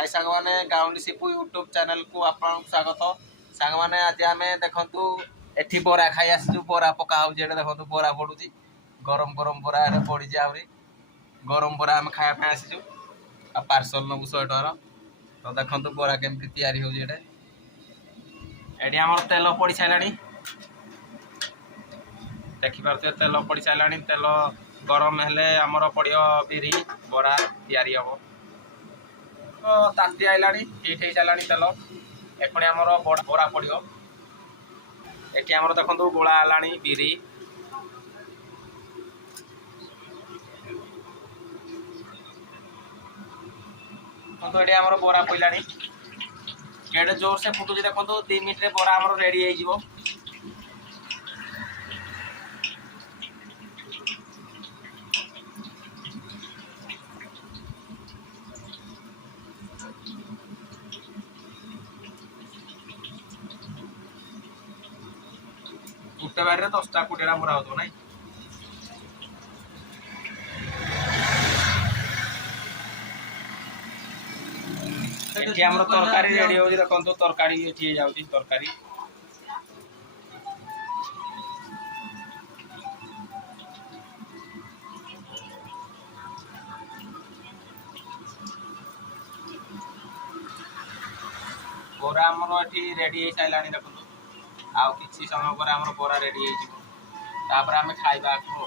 हाय सांग मैंने गाउंडी सिपु YouTube channel को आपन स्वागत। सांग मैंने आज आम देखु एठी बोरा खाई आसु बोरा पका हो देखु बोरा पड़ुची गरम गरम बोरा पड़ी आहरी गरम बोरा आम खाया आसीचु आ पार्सल नबु 100 टकर। तो देखु बोरा केमती तैयारी हो तेल पड़ सारा देखिपे तेल पड़ सारा तेल गरम हेले आमर पड़ो बिरी बोरा तैयारी हम तो ताती आइला हिट हो सारा तेल एपणे आमर बोरा पड़ो एटी आमर देखो गोला है बिरी तो ये आमर बोरा पड़ा केड़े जोर से फुटुची देखो 2 मिनट रे बोरा आमर रेडी हो गुटे बारे 10टा 20टा बोरा हो ना एठी हमर तरकारी रेडी हो देखो तरकारी एठी जाउची तरकारी बोरा हमर एठी रेडी हो साइलानी देखो आउ किछि समय पर हमर बोरा रेडी हो जिवो तापर हमें खाइबा को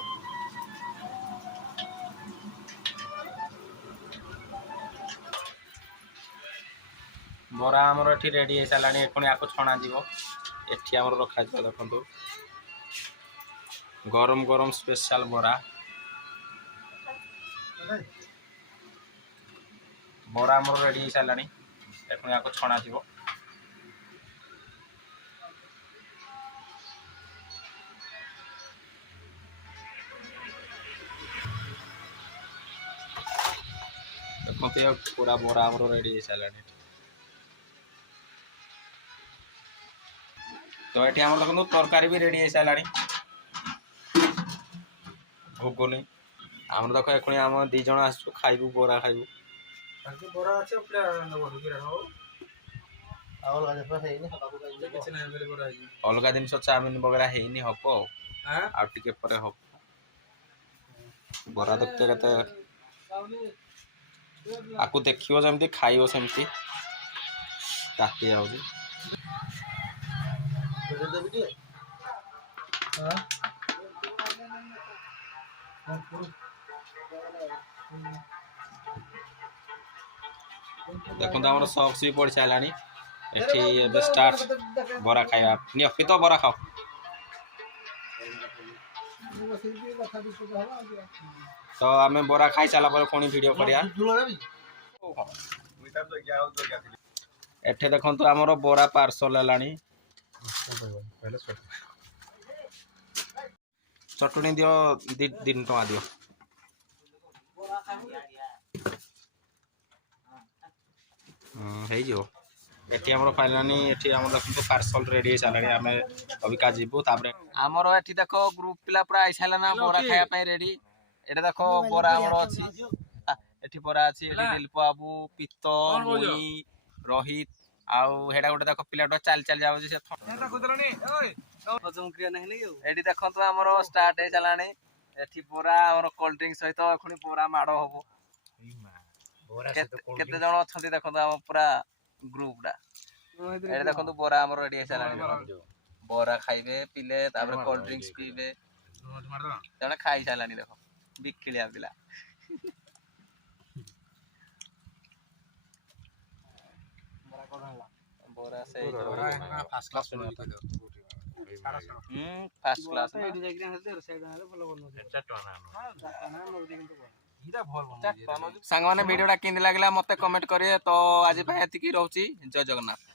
बोरा हमर एठी रेडी हो सालानी एखुनी आको छणा जीवो एठी हमर रखा जिवो देखंतु गरम गरम स्पेशल बोरा बोरा हमर रेडी हो सालानी एखुनी आको छणा जीवो देखते पूरा बोरा हमर रेडी हो सालानी तो ये आम देखो तरकारी भी रेडी हो सारा भोगनी आम देख ए आम 2 जन आसु खाइबू बोरा खाइबू अलग जिन चाउमिन वगैरह है हम आगे हम बोरा देखते के आपको देखियो जमती खाइबो सेमती ताती जाउची देखो आम सॉक्स भी पड़ सारा एठी स्टार्ट बोरा खाइबा नि तो बोरा खाओ तो आम बोरा खाई सारा पर पुणी वीडियो करिया एठे देखो आमर बोरा पार्सल है चटनी दियो 3 टका दियो एठी हमर फाइनाली एठी हमर देखो पार्सल रेडी हो सारा आम अबिका जीवु तापर हमर एठी देखो ग्रुप पिला पूरा आई साला ना बोरा खाया पई रेडी एटा देखो बोरा हमर अछि एठी बोरा अछि एठी दिलप बाबू पित्तो मुई रोहित आउ हेडा गोटे देख पिलाटा चल चल जाउ से एठी देखंतु हमर स्टार्ट हे चलानी एठी बोरा हमर कोल्ड ड्रिंक सहित एखुनी बोरा माडो होबो केते जण अछंती देखंतु हम पूरा ग्रुप डा एठी देखंतु बोरा हमर रेडी हे चलानी बोरा खाइबे पिले तापर कोल्ड ड्रिंक्स पीबे जण खाई चलानी देखो बिखिलिया पिला बोरा से फर्स्ट क्लास फर्स्ट क्लास सांग मैंने वीडियोटा केंदी लागला मते कमेंट करिए। तो आज भाई एतिकी रहउची जय जगन्नाथ।